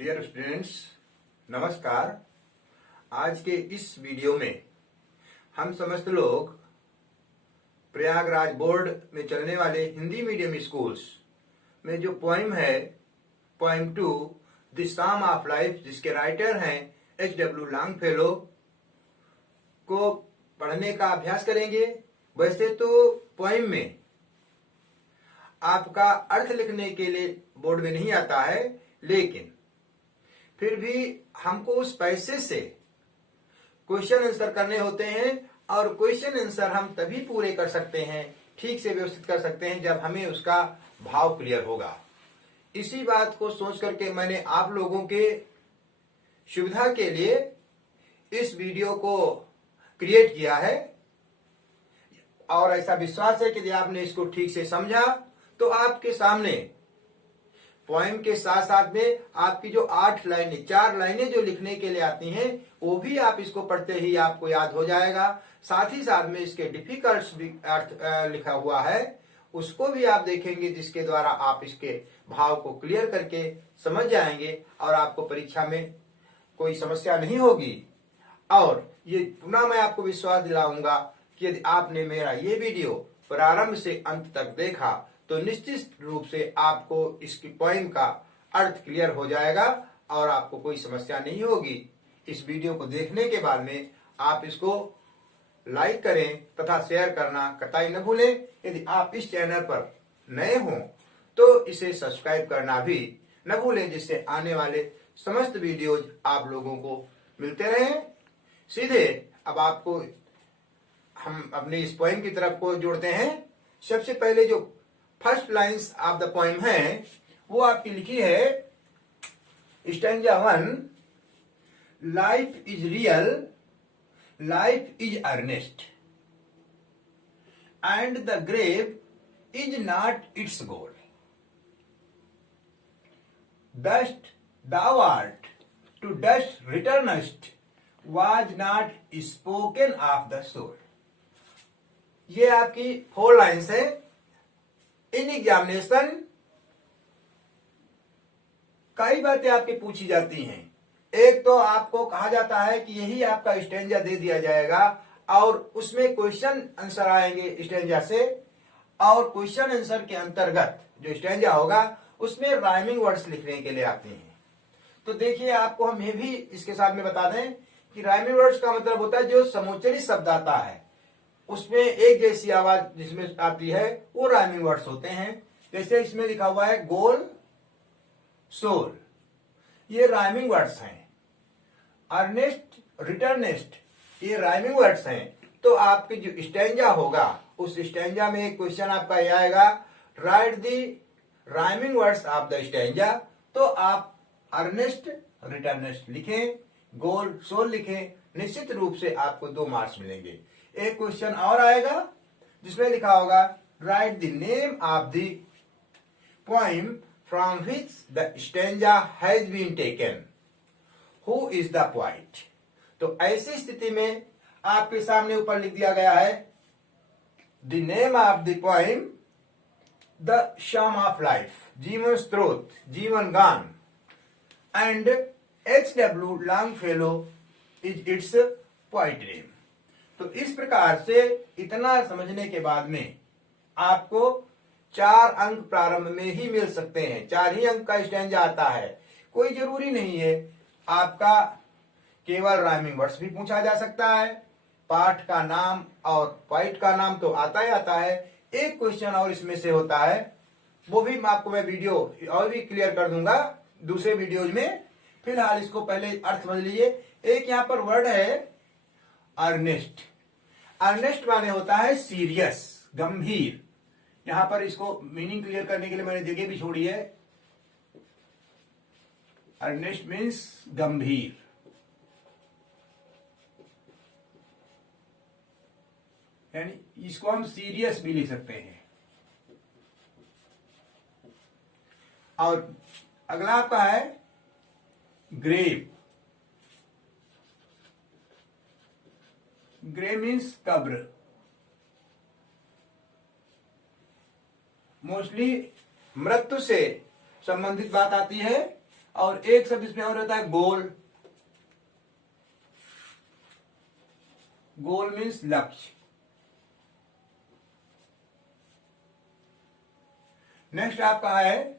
Dear students, नमस्कार। आज के इस वीडियो में हम समस्त लोग प्रयागराज बोर्ड में चलने वाले हिंदी मीडियम स्कूल्स में जो पोइम है, poem 2 the sum of life, जिसके राइटर हैं H.W. लॉन्गफेलो, को पढ़ने का अभ्यास करेंगे। वैसे तो पोइम में आपका अर्थ लिखने के लिए बोर्ड में नहीं आता है, लेकिन फिर भी हमको उस पैसे से क्वेश्चन आंसर करने होते हैं, और क्वेश्चन आंसर हम तभी पूरे कर सकते हैं, ठीक से व्यवस्थित कर सकते हैं, जब हमें उसका भाव क्लियर होगा। इसी बात को सोच करके मैंने आप लोगों के सुविधा के लिए इस वीडियो को क्रिएट किया है, और ऐसा विश्वास है कि यदि आपने इसको ठीक से समझा तो आपके सामने पोएम के साथ साथ में आपकी जो 8 लाइनें, 4 लाइनें जो लिखने के लिए आती हैं, वो भी आप इसको पढ़ते ही आपको याद हो जाएगा। साथ ही साथ में इसके डिफिकल्ट भी अर्थ लिखा हुआ है, उसको भी आप देखेंगे, जिसके द्वारा आप इसके भाव को क्लियर करके समझ जाएंगे और आपको परीक्षा में कोई समस्या नहीं होगी। और ये पुनः मैं आपको विश्वास दिलाऊंगा कि यदि आपने मेरा ये वीडियो प्रारंभ से अंत तक देखा तो निश्चित रूप से आपको इसकी पोइम का अर्थ क्लियर हो जाएगा और आपको कोई समस्या नहीं होगी। इस वीडियो को देखने के बाद में आप इसको लाइक करें तथा शेयर करना कतई न भूलें। यदि आप इस चैनल पर नए हों तो इसे सब्सक्राइब करना भी न भूलें, जिससे आने वाले समस्त वीडियोज आप लोगों को मिलते रहें। सीधे अब आपको हम अपनी इस पोइम की तरफ को जोड़ते हैं। सबसे पहले जो first lines of the poem है वो आपकी लिखी है stanza 1, life is real, life is earnest, and the grave is not its goal. Dust thou art, to dust returnest, was not spoken of the soul। ये आपकी 4 lines है। In examination कई बातें आपकी पूछी जाती हैं। एक तो आपको कहा जाता है कि यही आपका स्टैंजा दे दिया जाएगा और उसमें क्वेश्चन आंसर आएंगे स्टैंजा से, और क्वेश्चन आंसर के अंतर्गत जो स्टैंजा होगा उसमें राइमिंग वर्ड्स लिखने के लिए आते हैं। तो देखिए, आपको हम ये भी इसके साथ में बता दें कि राइमिंग वर्ड्स का मतलब होता है जो समोच्चरी शब्द आता है उसमें एक जैसी आवाज जिसमें आती है, वो राइमिंग वर्ड्स होते हैं। जैसे इसमें लिखा हुआ है गोल, सोल, ये राइमिंग वर्ड्स हैं। अर्नेस्ट, रिटर्नेस्ट, ये राइमिंग वर्ड्स हैं। तो आपके जो स्टैंजा होगा उस स्टैंजा में एक क्वेश्चन आपका यह आएगा, right the rhyming words of the stanza. तो आप अर्नेस्ट, रिटर्नेस्ट लिखें, गोल, सोल लिखें। निश्चित रूप से आपको 2 मार्क्स मिलेंगे। एक क्वेश्चन और आएगा जिसमें लिखा होगा, write the name of the poem from which the stanza has been taken, who is the poet. तो ऐसी स्थिति में आपके सामने ऊपर लिख दिया गया है the name of the poem, the sum of life, जीवन स्रोत, जीवन गान, and H.W. Longfellow is its poet name. तो इस प्रकार से इतना समझने के बाद में आपको 4 अंक प्रारंभ में ही मिल सकते हैं। 4 ही अंक का स्टैंजा आता है। कोई जरूरी नहीं है आपका केवल राइमिंग वर्ड्स भी पूछा जा सकता है। पाठ का नाम और पोइट का नाम तो आता ही आता है। एक क्वेश्चन और इसमें से होता है, वो भी आपको मैं वीडियो और भी क्लियर कर दूंगा दूसरे वीडियोज में। फिलहाल इसको पहले अर्थ समझ लीजिए। एक यहाँ पर वर्ड है अर्नेस्ट। अर्नेस्ट माने होता है सीरियस, गंभीर। यहां पर इसको मीनिंग क्लियर करने के लिए मैंने जगह भी छोड़ी है। अर्नेस्ट मीन्स गंभीर। यानी इसको हम सीरियस भी लिख सकते हैं। और अगला आपका है ग्रेव। ग्रेव मीन्स कब्र। मोस्टली मृत्यु से संबंधित बात आती है और एक शब्द इसमें और रहता है गोल। गोल मीन्स लक्ष्य। नेक्स्ट आपका है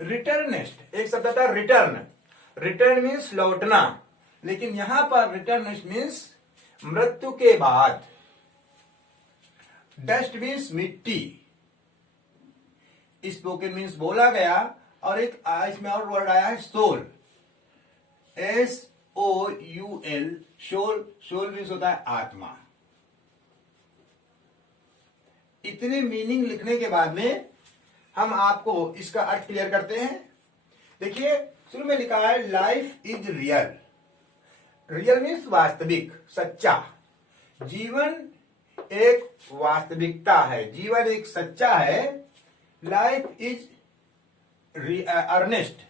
रिटर्निस्ट। एक शब्द आता है रिटर्न। रिटर्न मीन्स लौटना, लेकिन यहां पर रिटर्निस्ट मीन्स मृत्यु के बाद। डस्ट मीन्स मिट्टी। स्पोकन मीन्स बोला गया, और एक इसमें और वर्ड आया है soul. SOUL, soul. Soul means होता है आत्मा। इतने मीनिंग लिखने के बाद में हम आपको इसका अर्थ क्लियर करते हैं। देखिए शुरू में लिखा है life is real. Real means वास्तविक, सच्चा। जीवन एक वास्तविकता है, जीवन एक सच्चा है। Life is earnest.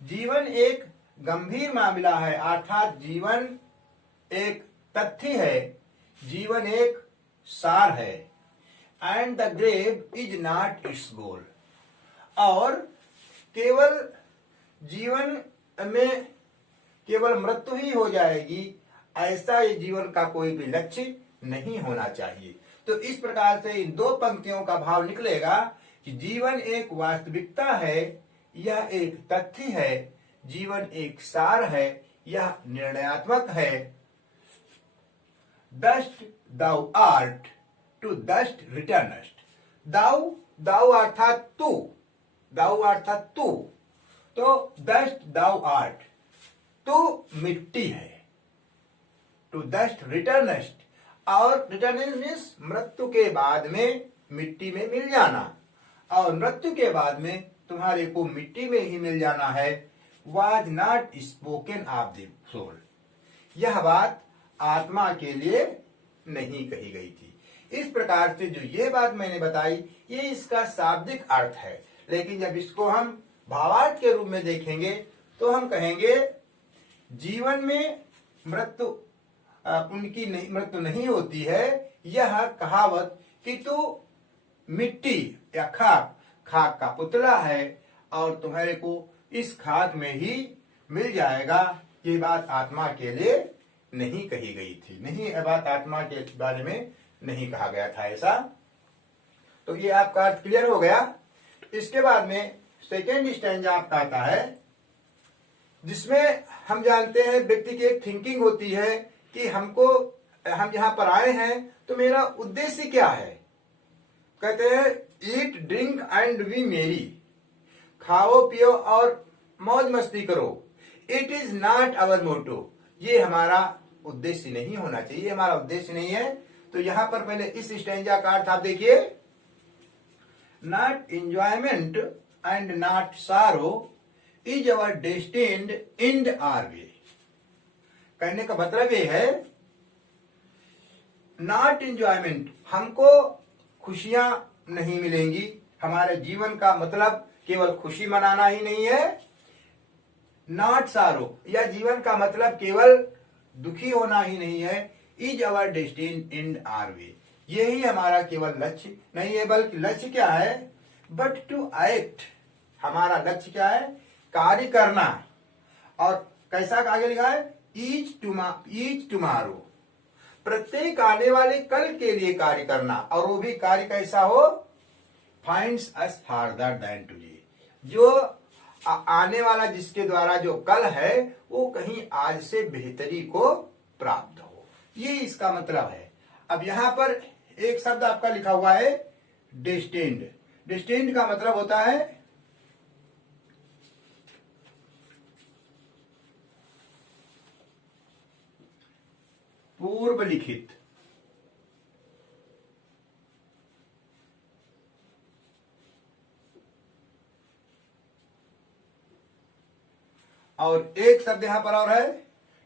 जीवन एक गंभीर मामला है, अर्थात जीवन एक तथ्य है, जीवन एक सार है। And the grave is not its goal. और केवल जीवन में केवल मृत्यु ही हो जाएगी, ऐसा ये जीवन का कोई भी लक्ष्य नहीं होना चाहिए। तो इस प्रकार से इन दो पंक्तियों का भाव निकलेगा कि जीवन एक वास्तविकता है, यह एक तथ्य है, जीवन एक सार है, यह निर्णयात्मक है। Dust thou art, to dust returnest. Thou, thou अर्थात तू, दाउ अर्थात तू। तो डस्ट दाउ आर्ट, तू मिट्टी है। टू डस्ट रिटर्नस्ट, और रिटर्निस्ट मीन्स मृत्यु के बाद में मिट्टी में मिल जाना, और मृत्यु के बाद में तुम्हारे को मिट्टी में ही मिल जाना है। Was not spoken of the soul. यह बात आत्मा के लिए नहीं कही गई थी। इस प्रकार से जो ये बात मैंने बताई, ये इसका शाब्दिक अर्थ है। लेकिन जब इसको हम भावार्थ के रूप में देखेंगे तो हम कहेंगे जीवन में मृत्यु उनकी मृत्यु नहीं होती है। यह कहावत कि तू मिट्टी या खाक, खाक का पुतला है और तुम्हारे को इस खाक में ही मिल जाएगा, ये बात आत्मा के लिए नहीं कही गई थी। नहीं, यह बात आत्मा के बारे में नहीं कहा गया था ऐसा। तो ये आपका अर्थ क्लियर हो गया। इसके बाद में सेकेंड स्टैंजा आपका आता है, जिसमें हम जानते हैं व्यक्ति की एक थिंकिंग होती है कि हम यहाँ पर आए हैं तो मेरा उद्देश्य क्या है। कहते हैं ईट ड्रिंक एंड बी मेरी। खाओ पियो और मौज मस्ती करो। इट इज नॉट अवर मोटो। ये हमारा उद्देश्य नहीं होना चाहिए, हमारा उद्देश्य नहीं है। तो यहां पर पहले इस स्टैंजा का अर्थ आप देखिए, not enjoyment and not sorrow is our destined end or way. कहने का मतलब ये है नॉट एंजॉयमेंट, हमको खुशियां नहीं मिलेंगी। हमारे जीवन का मतलब केवल खुशी मनाना ही नहीं है। नॉट सारो, या जीवन का मतलब केवल दुखी होना ही नहीं है। Is our destined end or way, यही हमारा केवल लक्ष्य नहीं है, बल्कि लक्ष्य क्या है, बट टू एक्ट। हमारा लक्ष्य क्या है, कार्य करना। और कैसा आगे लिखा है, ईच टुमारो, प्रत्येक आने वाले कल के लिए कार्य करना, और वो भी कार्य कैसा हो, finds us farther than today, जो आने वाला जिसके द्वारा जो कल है वो कहीं आज से बेहतरी को प्राप्त हो। ये इसका मतलब है। अब यहां पर एक शब्द आपका लिखा हुआ है डेस्टिन्ड। डेस्टिन्ड का मतलब होता है पूर्व लिखित। और एक शब्द यहां पर और है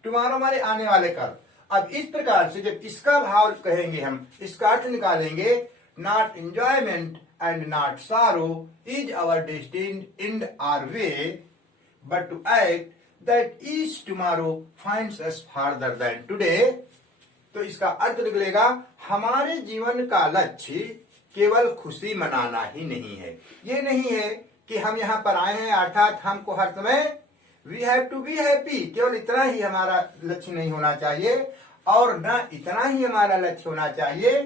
टुमारो, हमारे आने वाले कल। अब इस प्रकार से जब इसका भाव कहेंगे, हम इसका अर्थ निकालेंगे, not enjoyment and not sorrow is our destined end or way, but to act that each tomorrow finds us farther than today. तो इसका अर्थ निकलेगा, हमारे जीवन का लक्ष्य केवल खुशी मनाना ही नहीं है। ये नहीं है कि हम यहाँ पर आए हैं अर्थात हमको हर समय we have to be happy, केवल इतना ही हमारा लक्ष्य नहीं होना चाहिए, और न इतना ही हमारा लक्ष्य होना चाहिए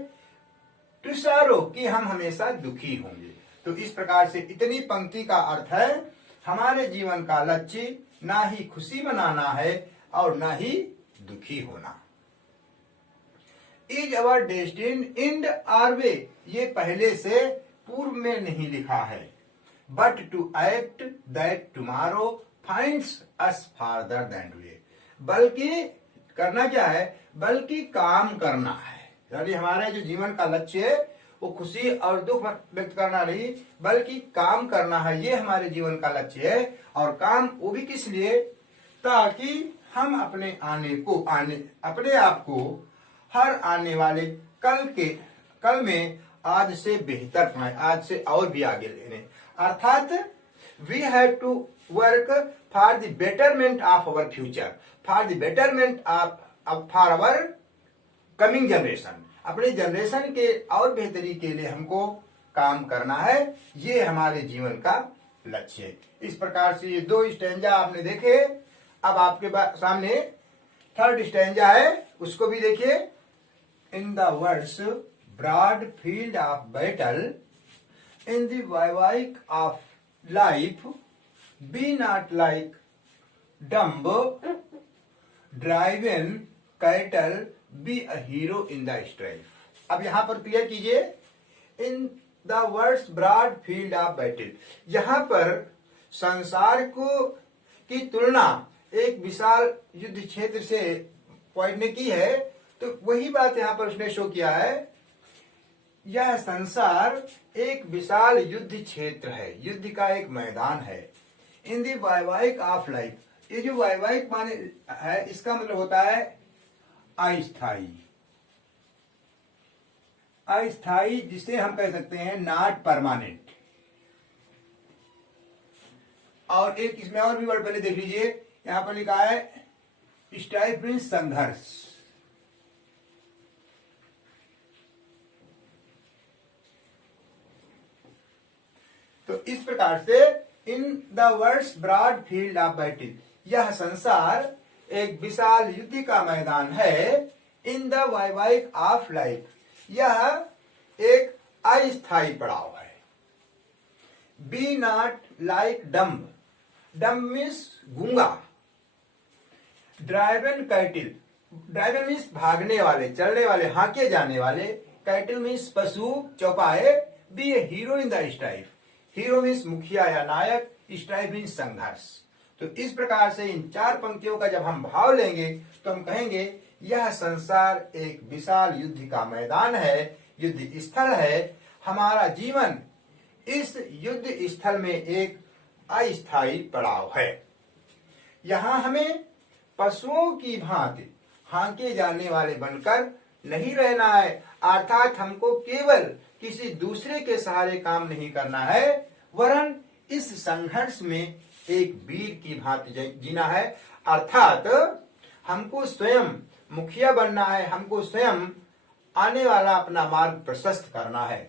टू सैरो, कि हम हमेशा दुखी होंगे। तो इस प्रकार से इतनी पंक्ति का अर्थ है हमारे जीवन का लक्ष्य ना ही खुशी मनाना है और ना ही दुखी होना। Is our destined end or way, ये पहले से पूर्व में नहीं लिखा है, but to act that tomorrow finds us farther than today, बल्कि करना क्या है, बल्कि काम करना है। यानी हमारा जो जीवन का लक्ष्य है वो खुशी और दुख व्यक्त करना नहीं, बल्कि काम करना है, ये हमारे जीवन का लक्ष्य है। और काम वो भी किस लिए, ताकि हम अपने अपने आप को हर आने वाले कल में आज से बेहतर बनाए, आज से और भी आगे लेने। अर्थात we have to work for the betterment of our future, for the betterment of for our coming generation, अपने जनरेशन के और बेहतरी के लिए हमको काम करना है, ये हमारे जीवन का लक्ष्य है। इस प्रकार से ये 2 स्टैंजा आपने देखे। अब आपके सामने 3rd स्टैंजा है, उसको भी देखिए। In the words broad field of battle, in the bivouac of life, be not like dumb driven cattle, be a hero in the strife. अब यहां पर क्लियर कीजिए, in the words broad field of battle, यहां पर संसार को की तुलना एक विशाल युद्ध क्षेत्र से पॉइंट ने की है, तो वही बात यहां पर उसने शो किया है। यह संसार एक विशाल युद्ध क्षेत्र है, युद्ध का एक मैदान है। इन द वैवाहिक ऑफ लाइफ, ये जो वैवाहिक माने है, इसका मतलब होता है अस्थाई, अस्थाई, जिसे हम कह सकते हैं नॉट परमानेंट। और एक इसमें और भी वर्ड पहले देख लीजिए, यहां पर लिखा है स्ट्राइफ मीन्स संघर्ष। तो इस प्रकार से in the words broad field of battle, यह संसार एक विशाल युद्ध का मैदान है। इन द वैवाहिक ऑफ लाइफ, यह एक अस्थायी पड़ाव है। Be not like dumb, dumb means गूंगा। ड्राइवन कैटिल, ड्राइवन मीन्स भागने वाले, चलने वाले, हांके जाने वाले। कैटिल मीन्स पशु, चौपाए। Be a hero in the strife, hero means मुखिया या नायक, स्ट्राइफ मीन्स संघर्ष। तो इस प्रकार से इन 4 पंक्तियों का जब हम भाव लेंगे तो हम कहेंगे यह संसार एक विशाल युद्ध का मैदान है, युद्ध स्थल है। हमारा जीवन इस युद्ध स्थल में एक अस्थायी पड़ाव है। यहां हमें पशुओं की भांति हांके जाने वाले बनकर नहीं रहना है, अर्थात हमको केवल किसी दूसरे के सहारे काम नहीं करना है, वरन इस संघर्ष में एक वीर की भांति जीना है। अर्थात हमको स्वयं मुखिया बनना है, हमको स्वयं आने वाला अपना मार्ग प्रशस्त करना है।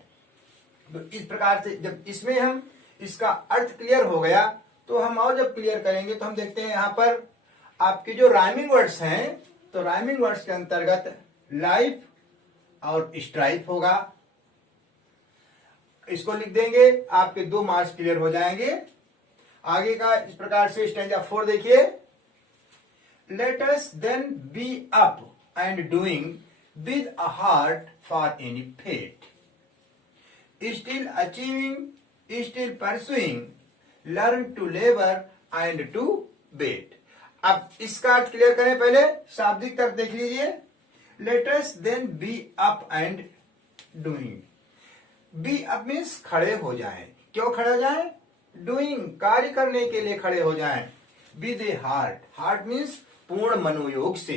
तो इस प्रकार से जब इसमें हम इसका अर्थ क्लियर हो गया, तो हम और जब क्लियर करेंगे तो हम देखते हैं यहाँ पर आपके जो राइमिंग वर्ड्स हैं, तो राइमिंग वर्ड्स के अंतर्गत लाइफ और स्ट्राइफ होगा। इसको लिख देंगे, आपके 2 मार्क्स क्लियर हो जाएंगे। आगे का इस प्रकार से स्टैंजा 4 देखिए। Let us then be up and doing with a heart for any fate, still achieving, still pursuing, learn to labour and to wait. अब इसका अर्थ क्लियर करें, पहले शाब्दिक तर्क देख लीजिए। Let us then be up and doing, be up means खड़े हो जाएं। क्यों खड़े हो जाएं? डूइंग, कार्य करने के लिए खड़े हो जाएं। With A heart, heart means पूर्ण मनोयोग से।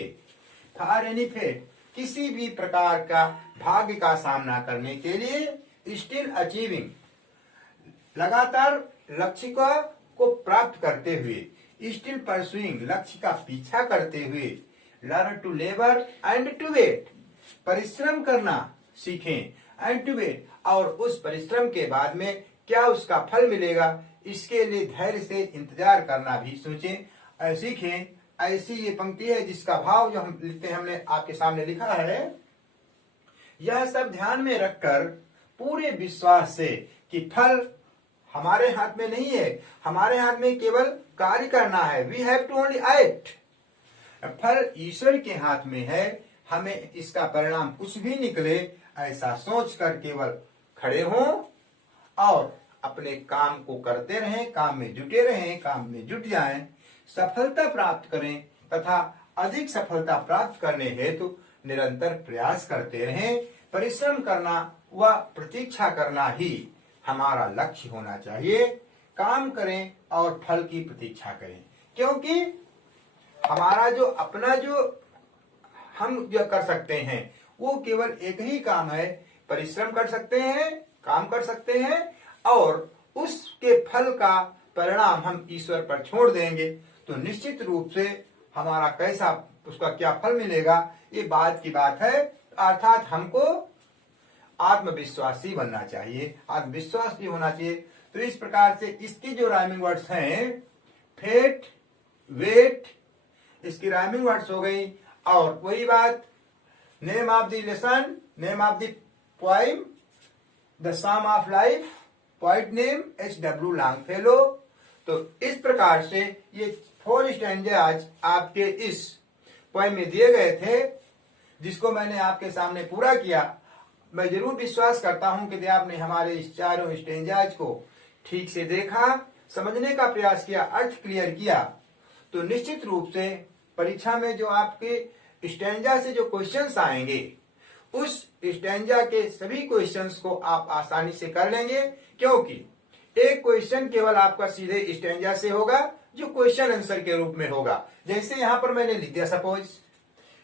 फॉर एनी फेट, किसी भी प्रकार का भाग्य का सामना करने के लिए। स्टिल अचीविंग, लगातार लक्ष्य को प्राप्त करते हुए। स्टिल परसुइंग, लक्ष्य का पीछा करते हुए। Learn to labour and to wait, परिश्रम करना सीखें। एंड टू वेट, और उस परिश्रम के बाद में क्या उसका फल मिलेगा, इसके लिए धैर्य से इंतजार करना भी सोचें। सीखें। ऐसी ये पंक्ति है जिसका भाव जो हम लिखते हैं, हमने आपके सामने लिखा है। यह सब ध्यान में रखकर पूरे विश्वास से कि फल हमारे हाथ में नहीं है, हमारे हाथ में केवल कार्य करना है। We have to only act. फल ईश्वर के हाथ में है, हमें इसका परिणाम कुछ भी निकले ऐसा सोचकर केवल खड़े हों और अपने काम को करते रहें, काम में जुटे रहें, काम में जुट जाएं, सफलता प्राप्त करें तथा अधिक सफलता प्राप्त करने हेतु निरंतर प्रयास करते रहें। परिश्रम करना व प्रतीक्षा करना ही हमारा लक्ष्य होना चाहिए। काम करें और फल की प्रतीक्षा करें, क्योंकि हमारा जो अपना जो हम जो कर सकते हैं वो केवल एक ही काम है। परिश्रम कर सकते हैं, काम कर सकते हैं और उसके फल का परिणाम हम ईश्वर पर छोड़ देंगे तो निश्चित रूप से हमारा कैसा उसका क्या फल मिलेगा ये बात की बात है। अर्थात हमको आत्मविश्वासी बनना चाहिए, आत्मविश्वास भी होना चाहिए। तो इस प्रकार से इसकी जो राइमिंग वर्ड्स हैं, फेट, वेट, इसकी राइमिंग वर्ड्स हो गई। और वही बात, name of the lesson, name of the poem, the sum of life, poet name H.W. Longfellow. तो इस प्रकार से ये 4 स्टैंजाज आपके इस पोइम में दिए गए थे, जिसको मैंने आपके सामने पूरा किया। मैं जरूर विश्वास करता हूं कि आपने हमारे इस चारों स्टैंजाज को ठीक से देखा, समझने का प्रयास किया, अर्थ क्लियर किया, तो निश्चित रूप से परीक्षा में जो आपके स्टैंजा से जो क्वेश्चंस आएंगे उस स्टैंजा के सभी क्वेश्चंस को आप आसानी से कर लेंगे, क्योंकि एक क्वेश्चन केवल आपका सीधे स्टैंजा से होगा जो क्वेश्चन आंसर के रूप में होगा। जैसे यहां पर मैंने लिख दिया, suppose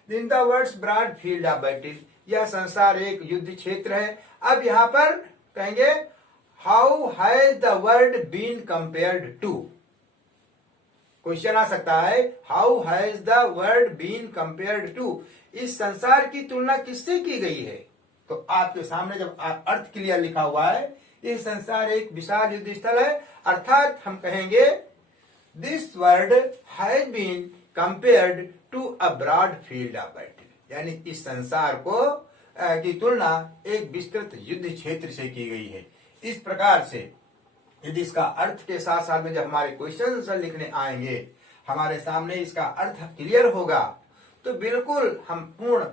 in the words broad field of battle, यह संसार एक युद्ध क्षेत्र है। अब यहां पर कहेंगे how has the world been compared to. Question आ सकता है how has the world been compared to, इस संसार की तुलना किससे की गई है। तो आपके सामने जब आप अर्थ क्लियर लिखा हुआ है, ये संसार एक विशाल युद्ध स्थल है, अर्थात हम कहेंगे this world has been compared to a broad field of battle, यानी इस संसार को की तुलना एक विस्तृत युद्ध क्षेत्र से की गई है। इस प्रकार से यदि इसका अर्थ के साथ साथ में जब हमारे क्वेश्चन आंसर लिखने आएंगे, हमारे सामने इसका अर्थ क्लियर होगा, तो बिल्कुल हम पूर्ण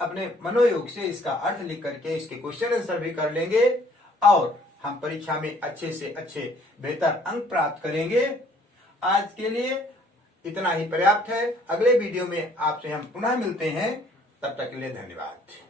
अपने मनोयोग से इसका अर्थ लिख करके इसके क्वेश्चन आंसर भी कर लेंगे और हम परीक्षा में अच्छे से अच्छे बेहतर अंक प्राप्त करेंगे। आज के लिए इतना ही पर्याप्त है। अगले वीडियो में आपसे हम पुनः मिलते हैं, तब तक के लिए धन्यवाद।